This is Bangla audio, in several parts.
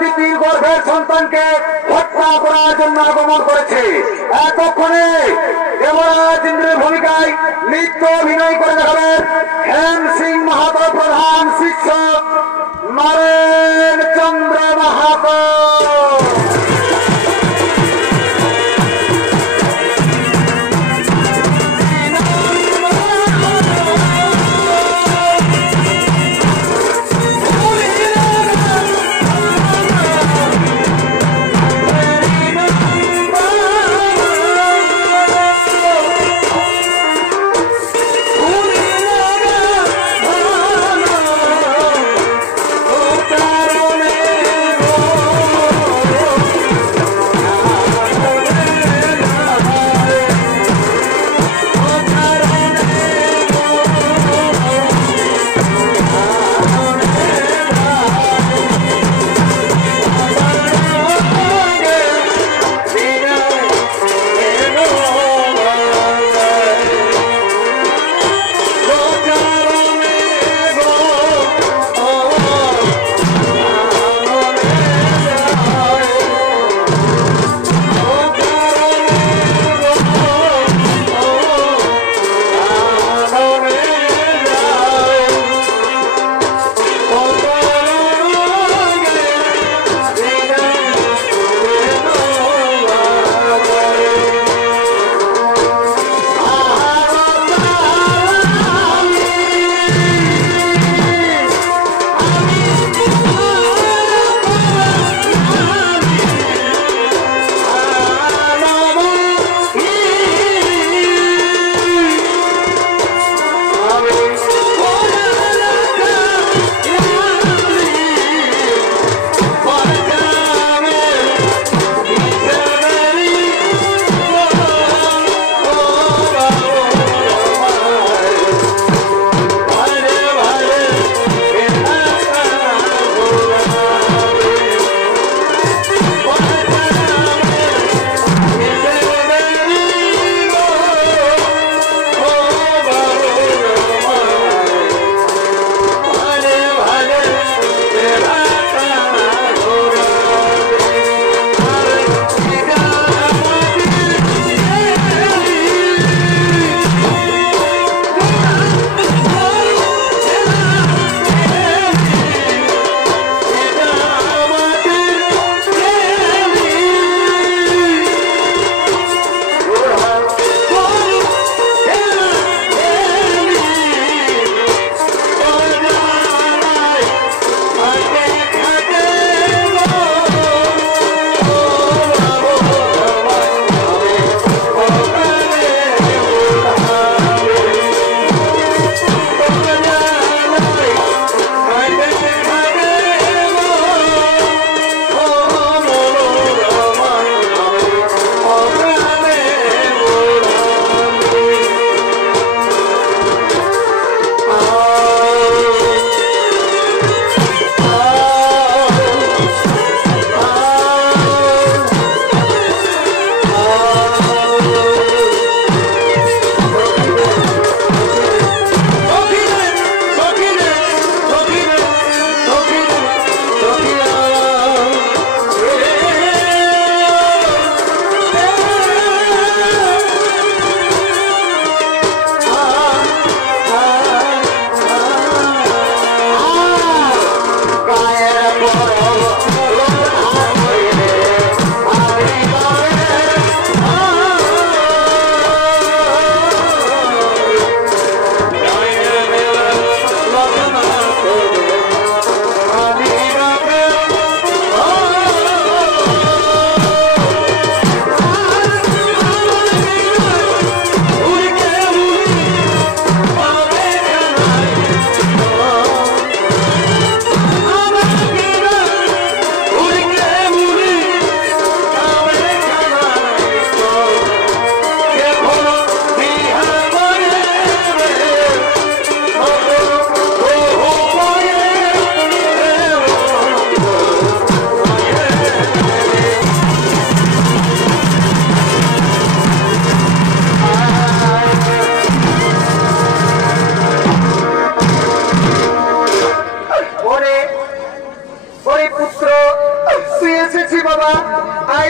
দিতির গর্ভের সন্তানকে হত্যা করার জন্য আগমন করেছে। এতক্ষণে দেবরাজ ইন্দ্রের ভূমিকায় নৃত্য অভিনয় করে দেখাবেন হেম সিং মাহাতো প্রধান শিষ্য নরেন চন্দ্র মাহাতো।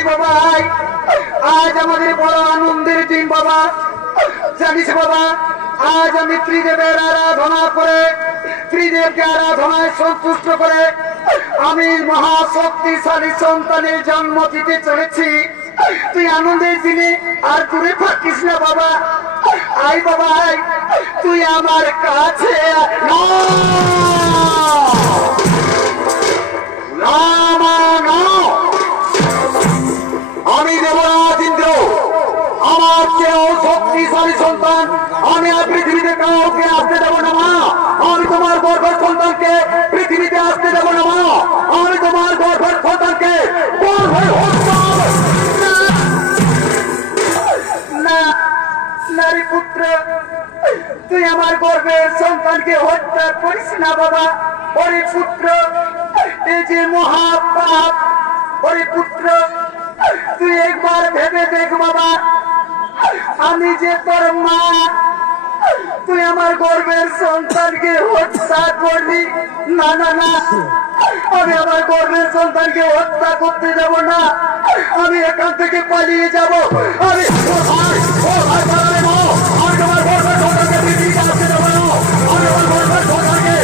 বাবা আজ আমাদের বড় আনন্দের দিন বাবা। জানিস বাবা, আজ আমি ত্রিদেবের আরাধনা করে, ত্রিদেবকে আরাধনায় সন্তুষ্ট করে আমি মহাশক্তিশালী সন্তানের জন্ম দিতে চলেছি। তুই আনন্দের দিনে আর দূরে থাকিস না বাবা। আয় বাবা আয়, তুই আমার কাছে আমি দেবরাজ ইন্দ্র, আমার চেয়েও শক্তিশালী সন্তান আমি আর পৃথিবীতে কাউকে আসতে দেবো না মা। আমি তোমার গর্ভের সন্তানকে পৃথিবীতে আসতে দেবো না মা। আমি তোমার গর্ভের সন্তানকে নারী পুত্র, তুই আমার গর্ভের সন্তানকে হত্যা করিস না বাবা। ওরে পুত্র, এই যে মহাপাপ। ওরে পুত্র, তুই একবার ভেবে দেখ বাবা, আমি যে তোর মা, তুই আমার গর্ভের সন্তানকে হত্যা করবি না। না না, আমি আমার গর্ভের সন্তানকে হত্যা করতে যাব না। আমি এখান থেকে পালিয়ে যাব। আমি তোমার গর্ভের সন্তানকে পৃথিবীতে আসতে দেবো না। আমি আমার গর্ভের সন্তানকে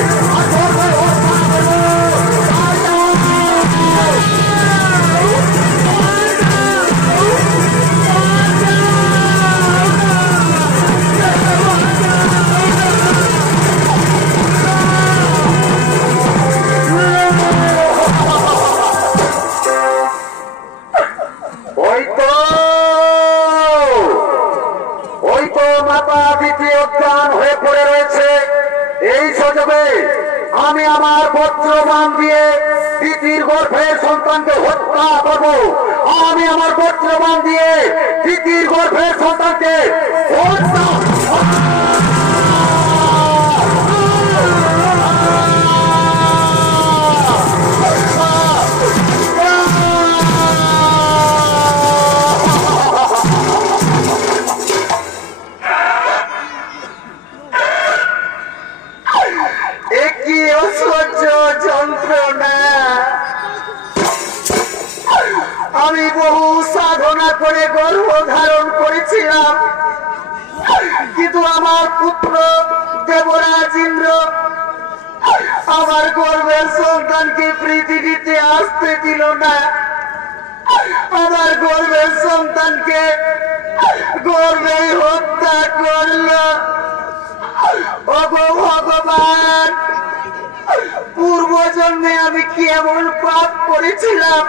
আমি আমার বজ্রবাণ দিয়ে তিতির গর্ভের সন্তানকে হত্যা করবো। আমি আমার বজ্রবাণ দিয়ে তিতির গর্ভের সন্তানকে হত্যা। আমি বহু সাধনা করে গর্ভ ধারণ করেছিলাম, কিন্তু আমার পুত্র দেবরাজ ইন্দ্র আমার গর্ভের সন্তানকে পৃথিবীতে আসতে দিল না। আমার গর্ভের সন্তানকে গর্ভে হত্যা করল। ওগো ভগবান, পূর্ব জন্মে আমি কি এমন পাপ করেছিলাম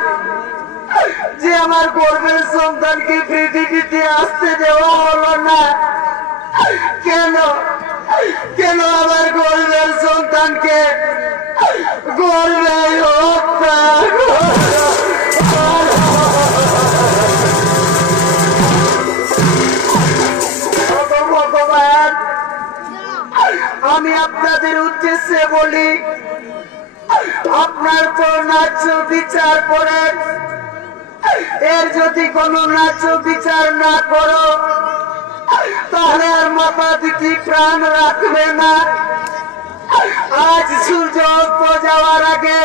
যে আমার গর্ভের সন্তানকে পৃথিবীতে আসতে দেওয়া হলো না? কেন কেন আমার গর্ভের সন্তানকে গর্ভে হত্যা ভগবান, আমি আপনাদের উদ্দেশ্যে বলি, আপনার তো ন্যায্য বিচার করেন। এর যদি কোনো ন্যায্য বিচার না করো তাহলে আর মাতা দিদি প্রাণ রাখবে না। আজ সূর্য অস্ত যাওয়ার আগে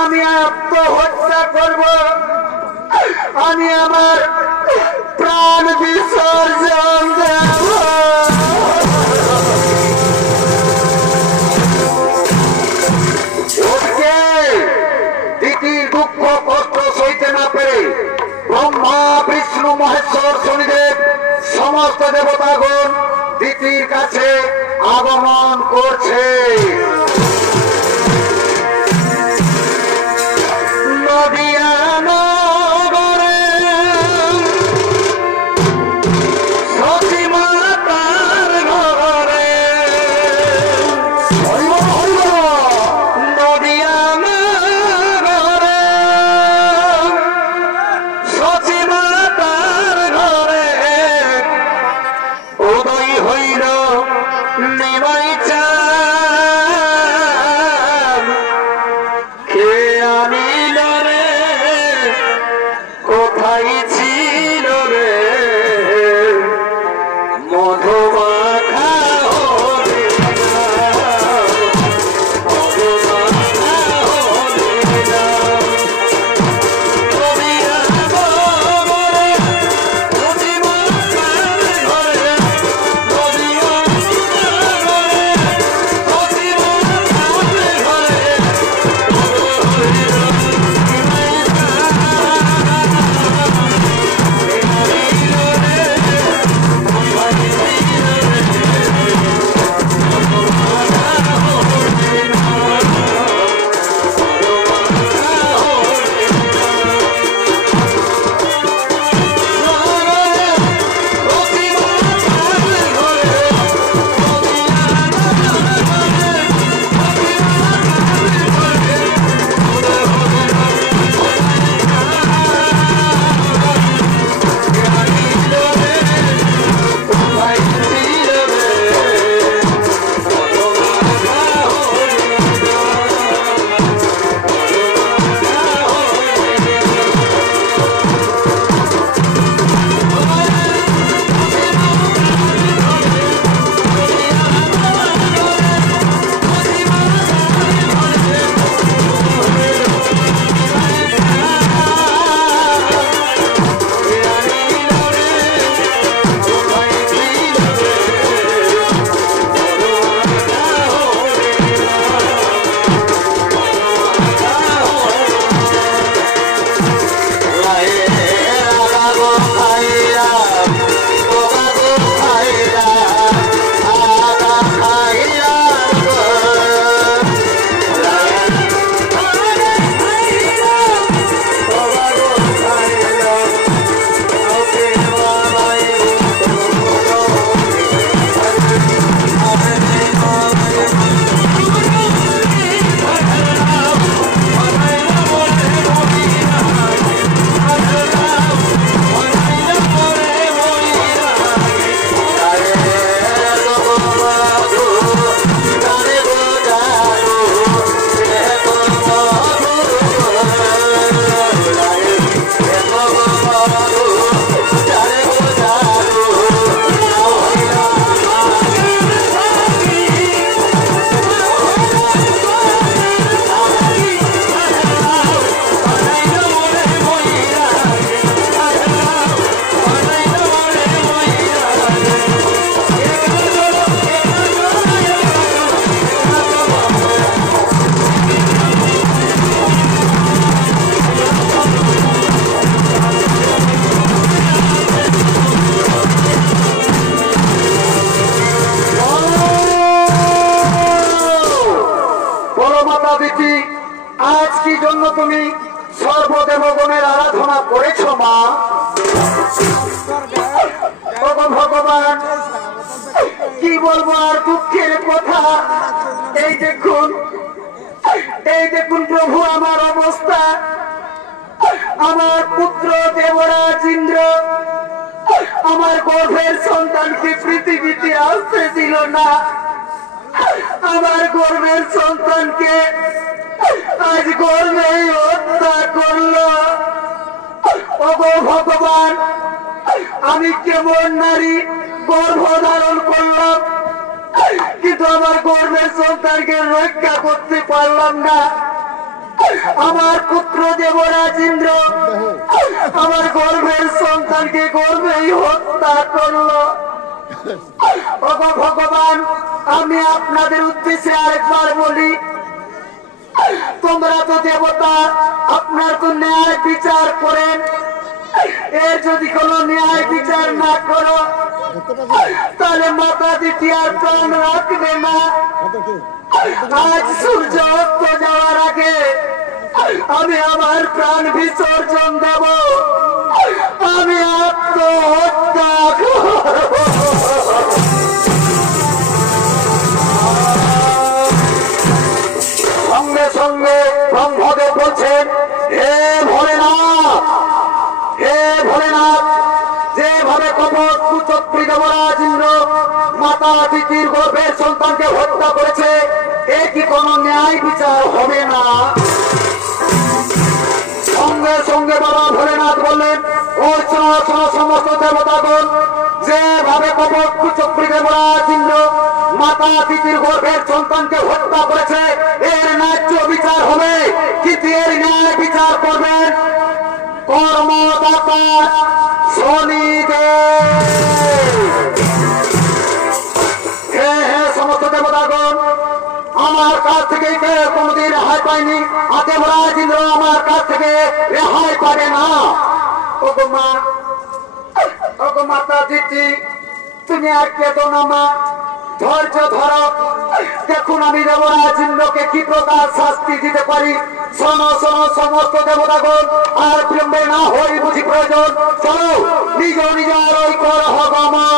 আমি আত্মহত্যা করব। আমি আমার প্রাণ বিসর্জন দেব। দুঃখ কষ্ট সইতে না পেরে ব্রহ্মা বিষ্ণু মহেশ্বর শনিদেব সমস্ত দেবতাগণ দিতির কাছে আগমন করছে। জন্য তুমি সর্বদেবগণের আরাধনা করেছ মা। ভগবান কি বলবো আর দুঃখের কথা। এই দেখুন প্রভু আমার অবস্থা। আমার পুত্র দেবরাজ ইন্দ্র আমার গর্ভের সন্তানকে পৃথিবীতে আসতে দিল না। আমার গর্ভের সন্তানকে আজ গর্ভে হত্যা করলো। ওগো ভগবান, আমি কেমন নারী গর্ভ ধারণ করলাম, কিন্তু আমার গর্ভের সন্তানকে রক্ষা করতে পারলাম না। আমার পুত্র দেবরাজ ইন্দ্র আমার গর্ভের সন্তানকে গর্ভেই হত্যা করলো। ওগো ভগবান, আমি আপনাদের উদ্দেশ্যে আরেকবার বলি, তোমরা তো দেবতা, আপনার তো ন্যায় বিচার করেন। এর যদি কোনো ন্যায় বিচার না করো তাহলে মাতা দিতি আর প্রাণ রাখবে না। আজ সূর্য অস্ত যাওয়ার আগে আমি আমার প্রাণ বিসর্জন দেব। আমি আত্মহত্যা করব। সঙ্গে সঙ্গে ব্রহ্মদেব বলছেন, হে ভোলেনাথ, হে ভোলেনাথ, যেভাবে কপট কুচক্রী দেবরাজ ইন্দ্র মাতা তিথির গর্ভের সন্তানকে হত্যা করেছে, এ কি কোন ন্যায় বিচার হবে না? সঙ্গে সঙ্গে বাবা ভোলেনাথ বললেন, ও শোনো শোনো সমস্ত দেবতাগণ, যেভাবে কপট কুচক্রী দেবরাজ ইন্দ্র মাতা তিথির গর্ভের সন্তানকে হত্যা করেছে, এর ন্যায্য বিচার হবে, কিন্তু এর ন্যায় বিচার করবেন কর্মদাতা শনিদেব। হে হে সমস্ত দেবতাগণ, আমার কাছ থেকে কেউ কোনদিন রেহাই পায়নি, দেবরাজ ইন্দ্র আমার কাছ থেকে রেহাই পাবে না। ওগো মা, ওগো মাতা দিদি, তুমি আর কেঁদো না মা, ধৈর্য ধরো। দেখুন আমি দেবরাজ ইন্দ্রকে কি প্রকার শাস্তি দিতে পারি। শোনো শোনো সমস্ত দেবতাগণ, আর বিলম্বে না হই বুঝি প্রয়োজন। চলো নিজ নিজের ওই করহ গমন।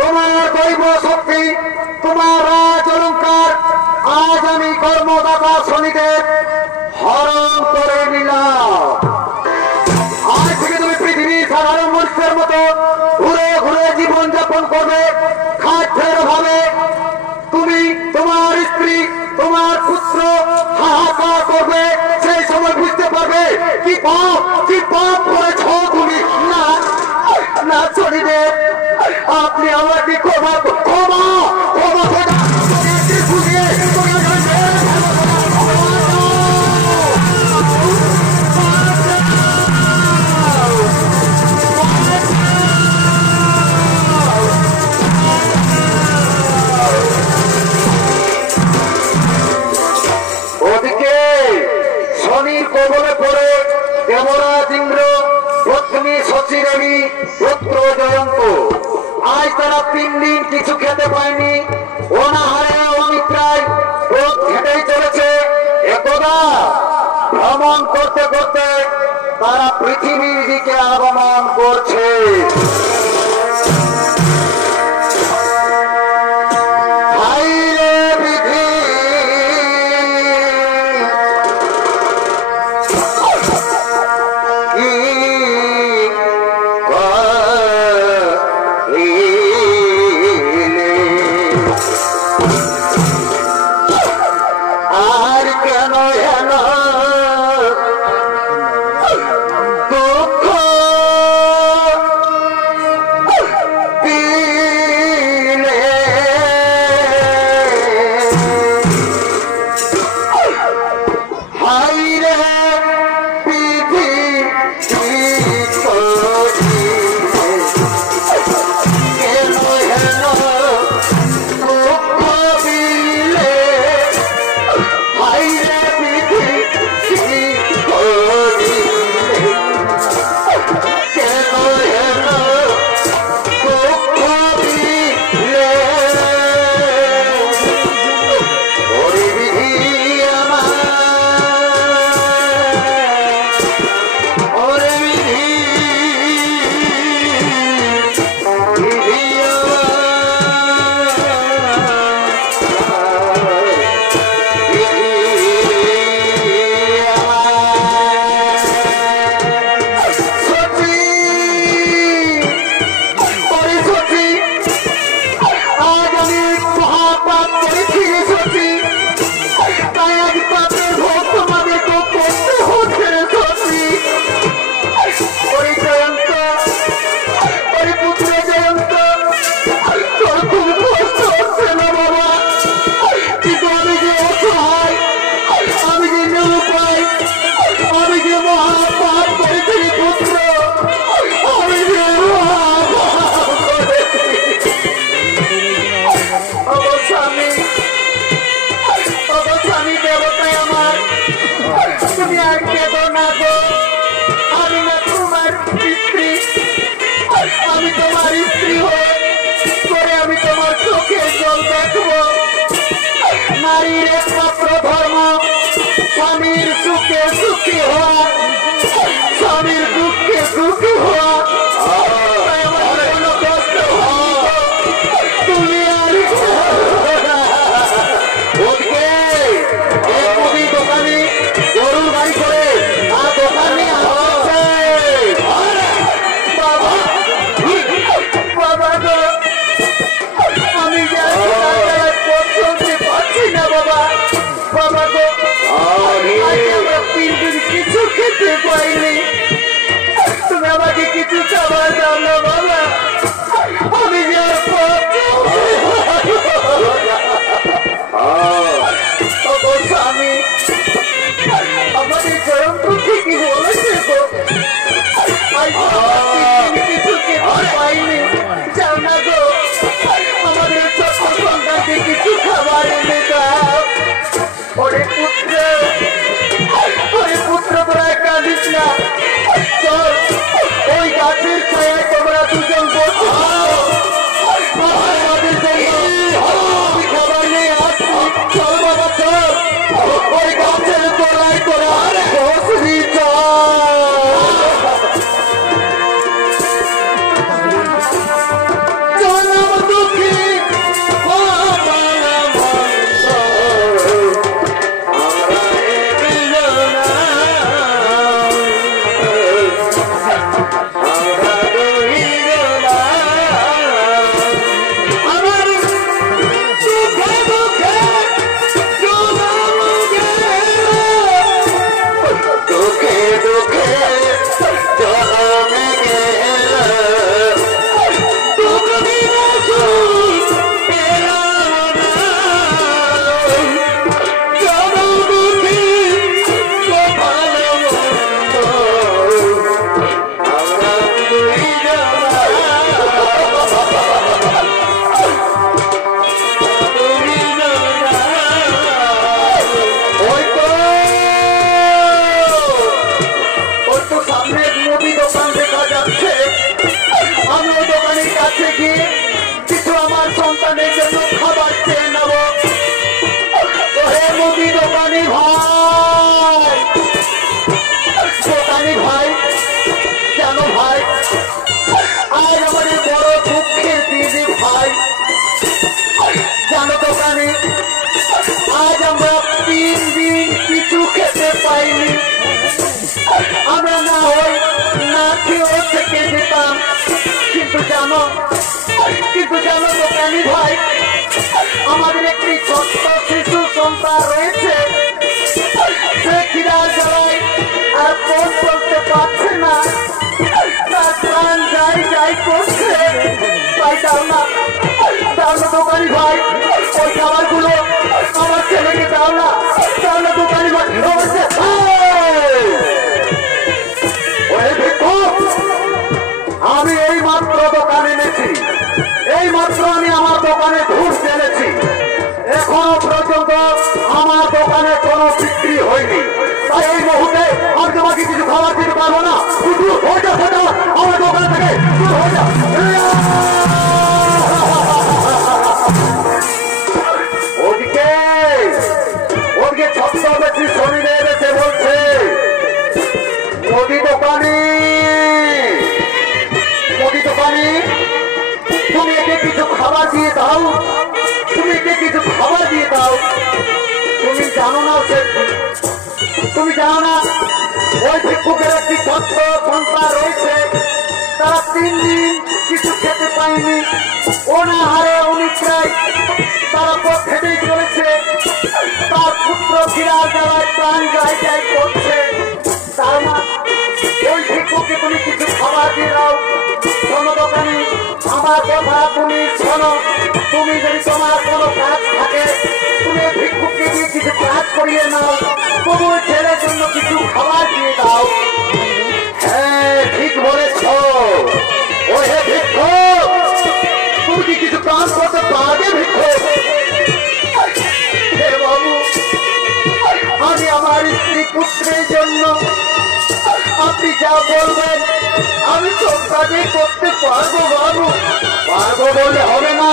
তোমার দৈব শক্তি, তোমার রাজ অলঙ্কার আজ আমি কর্মদাতা শনিদেব হরণ করে নিলাম। আজ থেকে তুমি পৃথিবীর সাধারণ মানুষের মতো ঘুরে ঘুরে জীবন যাপন করবে, খাদ্যের অভাবে। তুমি, তোমার স্ত্রী, তোমার পুত্র হাহাকার করবে। সেই সময় বুঝতে পারবে কি পাপ করেছ তুমি। না না শনিদেব, আপনি আমাকে ক্ষমা ক্ষমা ক্ষমা ক্ষমা বুঝিয়ে 3 দিন কিছু খেতে পায়নি, অনাহারে অনিদ্রায় রোদ হেঁটেই চলেছে। একদা ভ্রমণ করতে করতে তারা পৃথিবীর দিকে আগমন করছে। নারীর একমাত্র ধর্ম স্বামীর সুখে সুখী হওয়া, স্বামীর দুঃখে সুখী হওয়া। তুমি আর ওদিকে দোকানে গরুর বাড়ি করে দোকানে বাবা বাবা গো, আমি বাবা গো, আমরা 3 দিন কিছু খেতে পাইনি, তুমি আমাকে কিছু খাবার দাও না বাবা, আমি যে স্বামী আমাদের জয়ন্ত ঠিকই বলেছে গো, কিছু খেতে পাইনি, যাও না গো আমাদের ছোট্ট সন্তানকে কিছু খাবার এনে দাও। ওরে পুত্র তোরা কাঁদিস না, চল ওই গাছের ছায়ায় তোমরা দুজন বসে আমাদের জন্য খাবার নিয়ে আসছি। চল বাবা চল, ওই গাছের তলায় তোরা বসবি, চল আমার দুঃখী সন্তানের জন্য খাবার চেয়ে নেব। হে মুদি দোকানি ভাই, দোকানি ভাই, জানো ভাই আজ আমাদের বড় দুঃখের দিদি ভাই। জানো দোকানি, আজ আমরা 3 দিন কিছু খেতে পাইনি। আমরা না হই না খেয়েও থেকে যেতাম, কিন্তু জানো দোকানি ভাই, আমাদের একটি ছোট্ট শিশু সন্তান রয়েছে, সে খিদার জ্বালায় আর ফোন করতে পারছে না, তার প্রাণ যাই করছে। তাই দাও না দোকানি ভাই, ওই খাবারগুলো আমার ছেলেকে দাও না দোকানি ভাই। আমি এই মাত্র দোকানে এনেছি, এই মাত্র আমি আমার দোকানে ধূপ জ্বেলেছি, এখনো পর্যন্ত আমার দোকানে কোনো বিক্রি হয়নি। তাই এই মুহূর্তে আমি তোমাকে কিছু খাবার দিতে পারবো না। আমার দোকান থেকে ওদিকে ছত্রবেশী শনিদেব এসে বলছে, মুদি দোকানি তুমি একে কিছু খাবার দিয়ে দাও, তুমি জানো না ওই ভিক্ষুকের একটি ছোট্ট সন্তান রয়েছে, তারা 3 দিন কিছু খেতে পায়নি, অনাহারে অনিদ্রায় তারা খেতেই চলেছে, তার পুত্র খিদার জ্বালায় প্রাণ যাই করছে। তার মা ওই ভিক্ষুকে তুমি কিছু খাবার দিয়ে দাও। শোনো দোকানি, আমার কথা তুমি শোনো, তুমি যদি তোমার কোনো কাজ থাকে তুমি ভিক্ষুককে দিয়ে কিছু কাজ করিয়ে নাও, তবু ছেলের জন্য কিছু খাবার দিয়ে দাও। হ্যাঁ ঠিক বলেছ, ওই হে ভিক্ষুক, তুমি কি কিছু কাজ করতে পারবে ভিক্ষুক? হে বাবু, আমি আমার স্ত্রী পুত্রের জন্য আপনি যা বলবেন আমি সব কাজই করতে পারবো বাবু। পারবো বললে হবে না,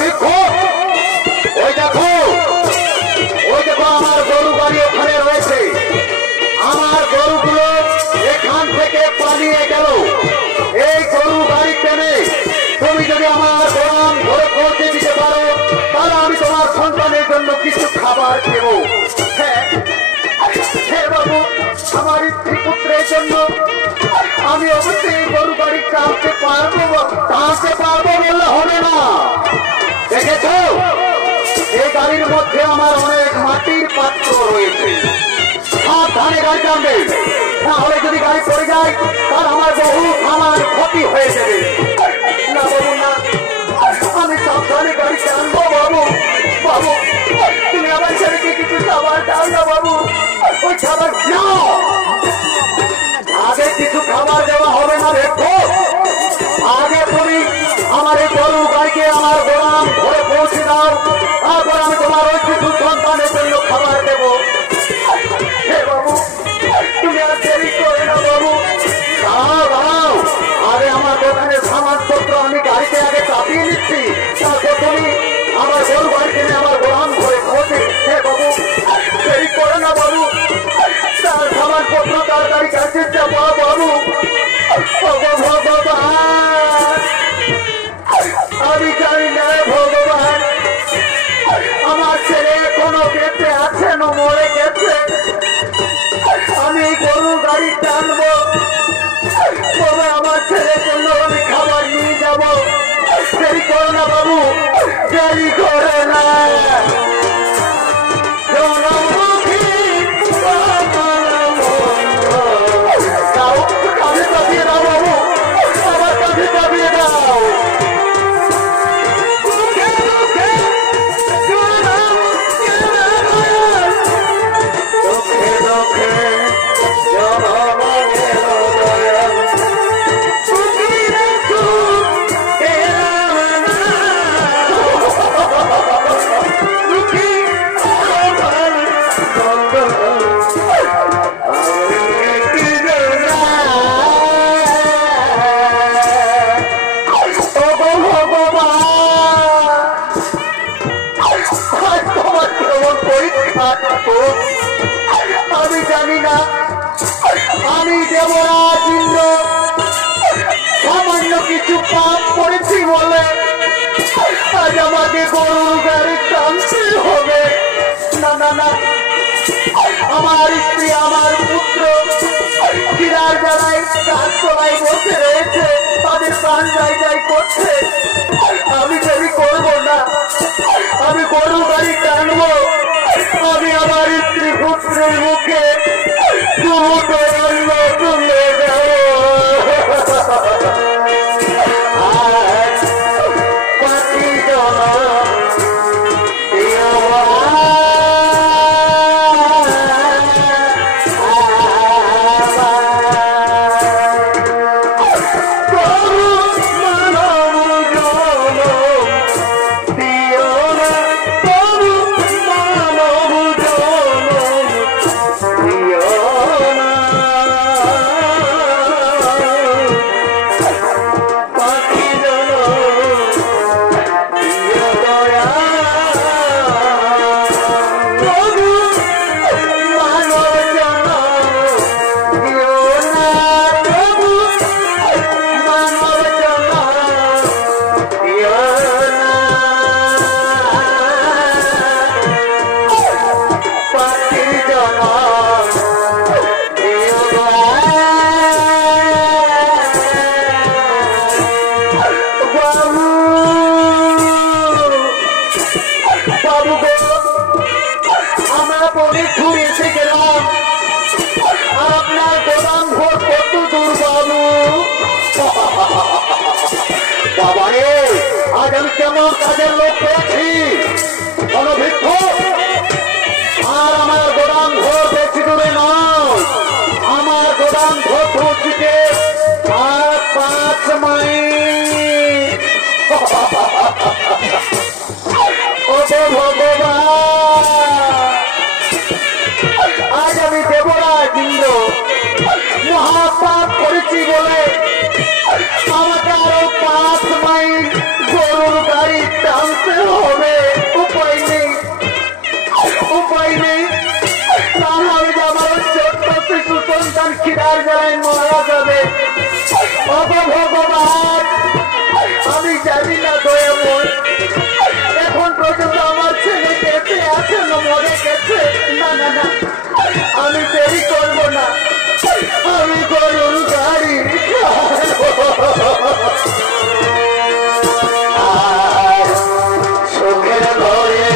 ভিক্ষুক ওই দেখো আমার গরু গাড়ি ওখানে রয়েছে, আমার গরুগুলো এখান থেকে পালিয়ে গেল। এই গরু গাড়ি টেনে তুমি যদি আমার গোলাম ঘরে পৌঁছে দিতে পারো, তাহলে আমি তোমার সন্তানের জন্য কিছু খাবার দেব। হ্যাঁ বাবু, আমার স্ত্রী পুত্রের জন্য আমি অবশ্যই এই গরু গাড়ি টানতে পারবো বললে হবে না। দেখেছ এই গাড়ির মধ্যে আমার অনেক মাটির পাত্র রয়েছে, সাবধানে গাড়ি টানবে, না হলে যদি গাড়ি পড়ে যায় তার আমার বহু আমার ক্ষতি হয়ে যাবে। না বাবু না, আমি সাবধানে গাড়ি টানবো বাবু। তুমি আমার ছেলেকে কিছু খাবার দাও না বাবু, ওই খাবার দাও। আগে কিছু খাবার দেওয়া হবে না দেখো, আগে তুমি আমার এই গরু গাইকে আমার গোলাম ঘরে পৌঁছে দাও, তারপর আমি তোমার ওই শিশু সন্তানের জন্য খাবার দেবো। হে বাবু, তুমি আর দেরি করে না বাবু, দাঁড়াও, আগে আমার দোকানের সামানপত্র আমি গাড়িতে আগে চাপিয়ে নিচ্ছি, তারপর তুমি আমার গরু গাড়ি কিনে আমার গোলাম ঘরে পৌঁছে। হে বাবু, দেরি করে না বাবু, তার সামানপত্র তাড়াতাড়ি কাছে যাবো বাবু। ভগবান, আমি জানি না ভগবান আমার ছেলে এখনো বেঁচে আছে না মরে গেছে। আমি গরু গাড়ি টানবো, তবে আমার ছেলের জন্য আমি খাবার নিয়ে যাবো। দেরি করো না বাবু, পারত। আমি জানি না আমি দেবরাজ ইন্দ্র সামান্য কিছু পাপ করেছি বলে আজ আমাকে গরুর গাড়ি টানতে হবে। না না না, আমার স্ত্রী আমার পুত্র কিরার জ্বালায় গাছতলায় বসে রয়েছে, তাদের প্রাণ যাই যাই করছে। আমি দেরি করবো না, আমি গরু গাড়ি টানবো। আমি আমার স্ত্রী পুত্রের মুখে তুলে দেব। পাখি আজ আমি কেমন কাজের লোক পেয়েছি অনভিজ্ঞ। আর আমার গোদাম ঘর বেশি দূরে নয়, আমার গোদাম ঘর পৌঁছিতে আর 5 মাইল। ও ভগবান, আজ আমি দেবরাজ ইন্দ্র মহাপাপ করেছি বলে আমাকে আরো 5 মাইল গরুর গাড়ি টানতে হবে। উপায় নেই, উপায় নেই, তাহলে আমার ছোট্ট শিশু সন্তান খিদার জ্বালায় মারা যাবে। ভগবান, আমি জানি না দয়াময় এখন পর্যন্ত আমার ছেলে বেঁচে আছে না মরে গেছে। না না না, আমি দেরি করবো না, আমি গরুর গাড়ি চোখের ঘরে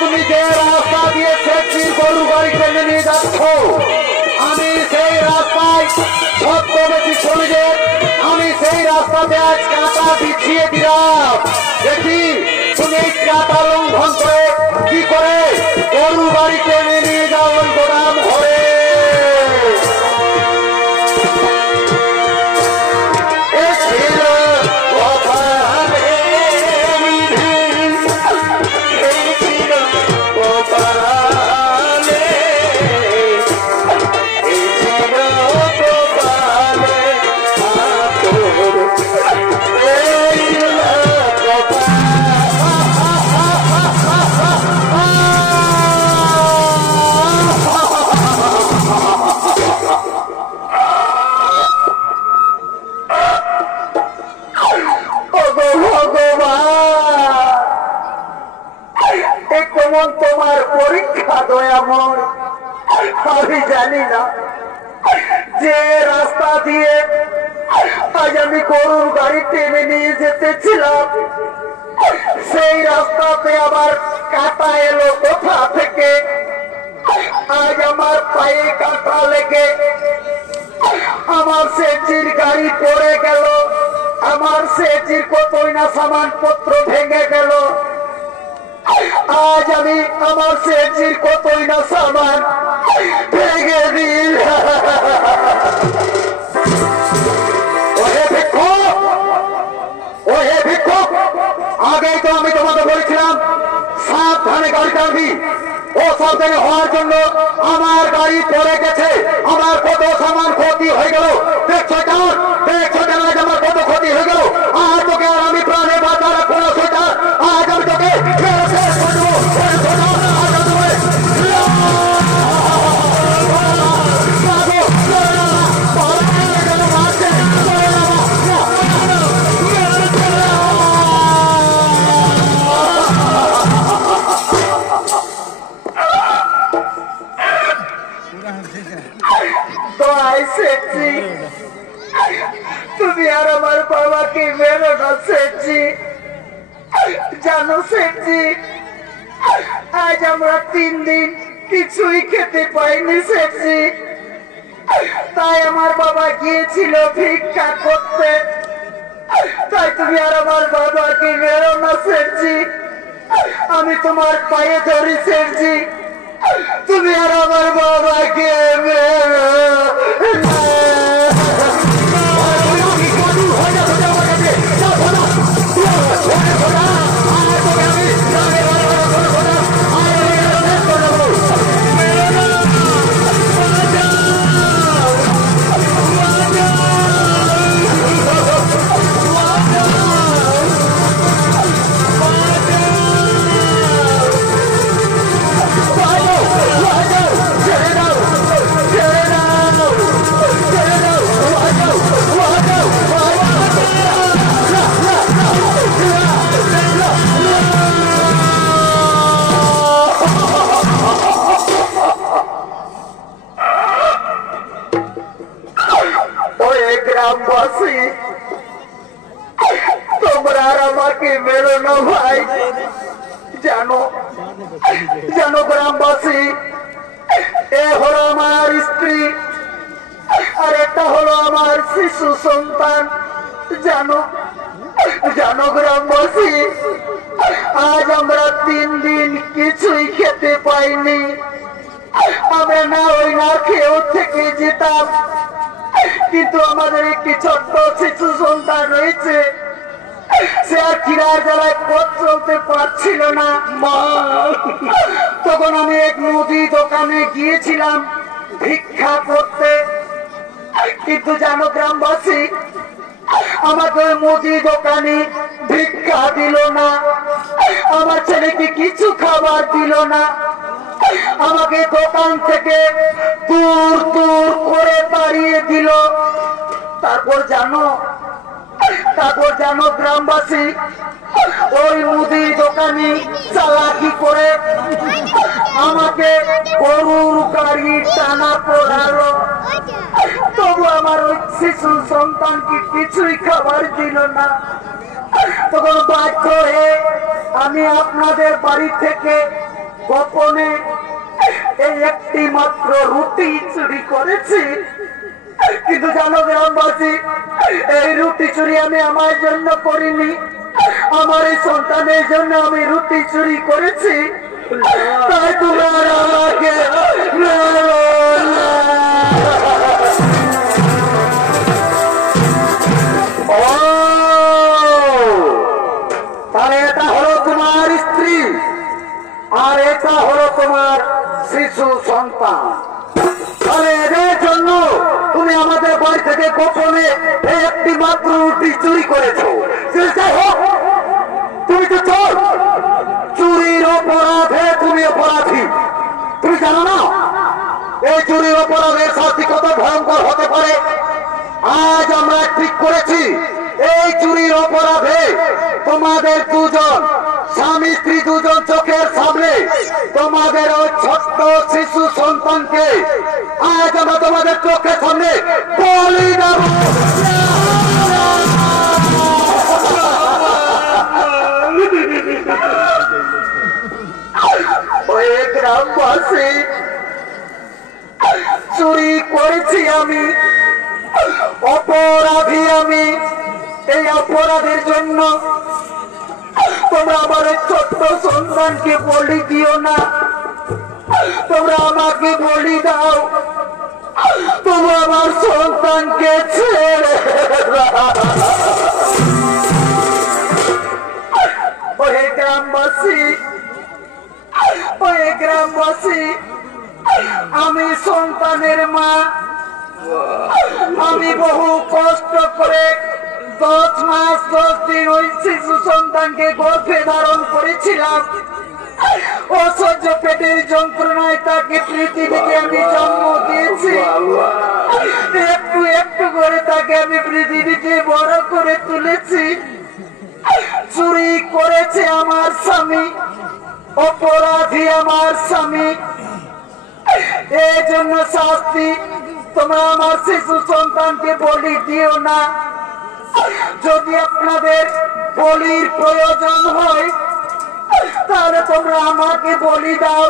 তুমি যে রাস্তা দিয়েছে গরু গাড়ি টেনে নিয়ে যাচ্ছ, আমি সেই রাস্তায় ছদ্মবেশী চলে যে আমি সেই রাস্তাতে আজ কাঁটা বিছিয়ে দিলাম। দেখি তুমি এই কাঁটা লঙ্ঘন করে কি করে গরু গাড়ি টেনে নিয়ে যাও গোদাম ঘরে। তোমার পরীক্ষা দয়াময়, আমি জানি না যে রাস্তা দিয়ে আজ আমি গরুর গাড়ি টেনে নিয়ে যেতেছিলাম সেই রাস্তাতে আবার কাটা এলো কোথা থেকে, আজ আমার পায়ে কাটা লেগে আমার সেজির গাড়ি পড়ে গেল, আমার সেজির কতই না সামানপত্র ভেঙে গেল। আজ আমি আমার সেজির কতই না সামান ভেঙে দিল। ওহে ভিক্ষুক, ওহে ভিক্ষুক, আগেই তো আমি তোমাকে বলেছিলাম সাবধানে গাড়ি চালাবি। ও সাবধানে হওয়ার জন্য আমার গাড়ি পড়ে গেছে, আমার কত সামান ক্ষতি হয়ে গেল। দেখছো আজ আমার কত ক্ষতি হয়ে গেল। আর তোকে আর আমি প্রাণে বাঁচা রাখবো না সেটা, আজ আমি তোকে তুমি আর আমার বাবাকে মেরো না সেজি। জানো সেজি, আজ আমরা 3 দিন কিছুই খেতে পাইনি সেজি। তাই আমার বাবা গিয়েছিল ভিক্ষা করতে। তাই তুমি আর আমার বাবাকে মেরো না সেজি, আমি তোমার পায়ে ধরি সেজি। তুমি আর আমার বাবাকে মেরো না। গ্রামবাসী, তোমরা আর আমাকে মেরো না ভাই। জানো জানো গ্রামবাসী, এ হলো আমার স্ত্রী আর এটা হলো আমার শিশু সন্তান। জানো জানো গ্রামবাসী, আজ আমরা 3 দিন কিছুই খেতে পাইনি। আমরা না ওই না খেয়েও থেকে যেতাম, কিন্তু আমাদের একটি ছোট্ট শিশু সন্তান রয়েছে, সে আর খিরার জ্বালায় পথ চলতে পারছিল না। তখন আমি এক মুদি দোকানে গিয়েছিলাম ভিক্ষা করতে। কিন্তু জানো গ্রামবাসী, আমাকে ওই মুদি দোকানে ভিক্ষা দিল না, আমার ছেলেকে কিছু খাবার দিল না, আমাকে দোকান থেকে দূর দূর করে তাড়িয়ে দিল। তারপর জানো গ্রামবাসী, ওই মুদি দোকানি চালাকি করে আমাকে গরুর গাড়ি টানা পড়ালো। তবু আমার ওই শিশু সন্তানকে কিছুই খাবার দিল না। তখন বাধ্য হয়ে আমি আপনাদের বাড়ি থেকে গোপনে এই একটি মাত্র রুটি চুরি করেছি। কিন্তু জানো গ্রামবাসী, এই রুটি চুরি আমি আমার জন্য করিনি, আমার এই সন্তানের জন্য আমি রুটি চুরি করেছি। তাই তোমার আমাকে তাহলে এটা হলো তোমার স্ত্রী আর এটা হলো তোমার শিশু সন্তান। তাহলে এদের জন্য তুমি আমাদের বাড়ি থেকে গোপনে একটি মাত্র রুটি চুরি করেছো। তুমি তো চোর, চুরির অপরাধে তুমি অপরাধী। তুমি জানো না এই চুরির অপরাধের শাস্তি কত ভয়ঙ্কর হতে পারে? আজ আমরা ঠিক করেছি এই চুরির অপরাধে তোমাদের দুজন স্বামী স্ত্রী দুজন চোখের সামনে তোমাদের ওই ছোট্ট শিশু সন্তানকে আজ আমরা তোমাদের চোখের সামনে বলি দেব। গ্রামবাসী, চুরি করেছি আমি, অপরাধী আমি। এই অপরাধের জন্য তোমরা আমার ছোট্ট সন্তানকে বলি দিও না, তোমরা আমাকে বলি দাও, তোমরা আমার সন্তানকে ছেড়ে ওহে গ্রামবাসী, ওহে গ্রামবাসী, আমি সন্তানের মা। আমি বহু কষ্ট করে 10 মাস 10 দিন ওই শিশু সন্তানকে গর্ভে ধারণ করেছিলাম। অসহ্য পেটের যন্ত্রণায় তাকে পৃথিবীতে আমি জন্ম দিয়েছি। একটু একটু করে তাকে আমি পৃথিবীতে বড় করে তুলেছি। চুরি করেছে আমার স্বামী, অপরাধী আমার স্বামী। এই জন্য শাস্তি, তোমরা আমার শিশু সন্তানকে বলি দিও না। যদি আপনাদের বলির প্রয়োজন হয় তাহলে তোমরা আমাকে বলি দাও,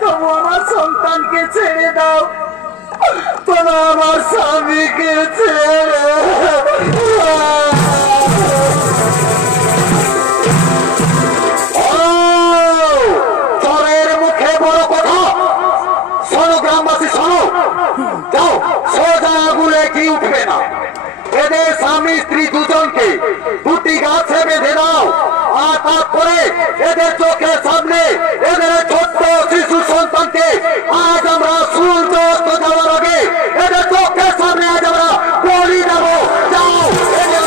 তবু আমার সন্তানকে ছেড়ে দাও, তোমরা আমার স্বামীকে ছেড়ে চরের মুখে বড় কথা। শোনো গ্রামবাসী, শোনো, যাও সোজা আগুনে কি উঠবে না। এদের স্বামী স্ত্রী দুজনকে দুটি গাছে বেঁধে দাও, আর তারপরে এদের চোখের সামনে এদের ছোট্ট শিশু সন্তানকে আজ আমরা সূর্য অস্ত যাওয়ার আগে এদের চোখের সামনে আজ আমরা বলি দেবো। যাও এদের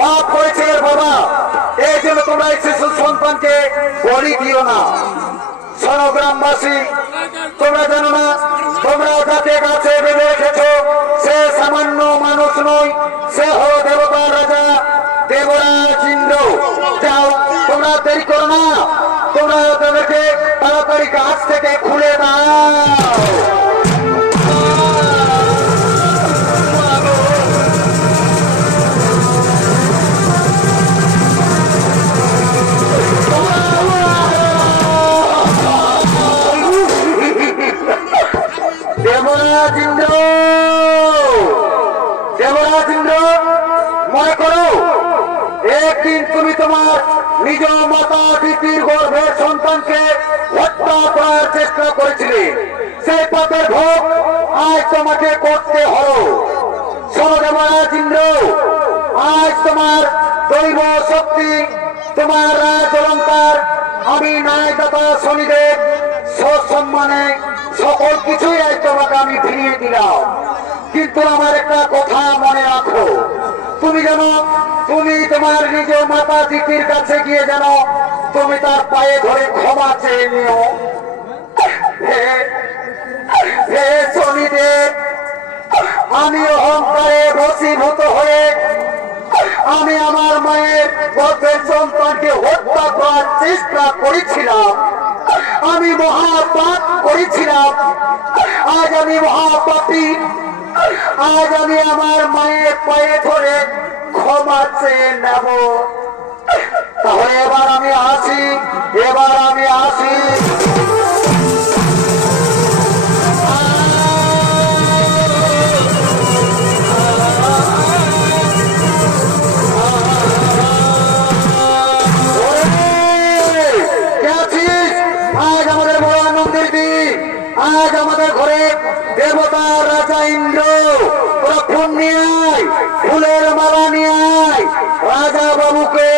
পাপ করেছে এর বাবা। এই জন্য তোমরা এই শিশু সন্তানকে বলি দিও না। শোনো গ্রামবাসী, তোমরা জানো না, তোমরা যাকে কাছে ভেবে রেখেছ সে সামান্য মানুষ নয়, সে হল দেবতার রাজা দেবরাজ ইন্দ্র। যাও, তোমরা দেরি করো না, তোমরা তাদেরকে তাড়াতাড়ি গাছ থেকে খুলে দাও। দেবরাজ ইন্দ্র, দেবরাজ ইন্দ্র, মনে করো একদিন তুমি তোমার নিজ মাতা দিদির গর্ভের সন্তানকে হত্যা করার চেষ্টা করেছিলে। সেই পাপের ভোগ আজ তোমাকে করতে হলো। শোনো দেবরাজ ইন্দ্র, আজ তোমার দৈব শক্তি, তোমার রাজ অলঙ্কার আমি ন্যায়দাতা শনিদেব সসম্মানে সকল কিছুই আজ তোমাকে আমি ফিরিয়ে দিলাম। কিন্তু আমার একটা কথা মনে রাখো, তুমি জানো, তুমি তোমার নিজ মাতা দিদির কাছে গিয়ে জানো তুমি তার পায়ে ধরে ক্ষমা চেয়ে নিও। হে শনিদেব, আমি অহংকারে বশীভূত হয়ে আমি আমার মায়ের গর্ভের সন্তানকে হত্যা করার চেষ্টা করেছিলাম। আমি মহাপাপ করেছিলাম। আজ আমি মহাপাপী। আজ আমি আমার মায়ের পায়ে ধরে ক্ষমা চেয়ে নেব। তাহলে এবার আমি আসি, এবার আমি আসি। আজ আমাদের বড় আনন্দের দিন। আজ আমাদের ঘরে দেবতার রাজা ইন্দ্র, তোরা ফুল নিয়ে আয়, ফুলের মালা নিয়ে আয়, রাজা বাবুকে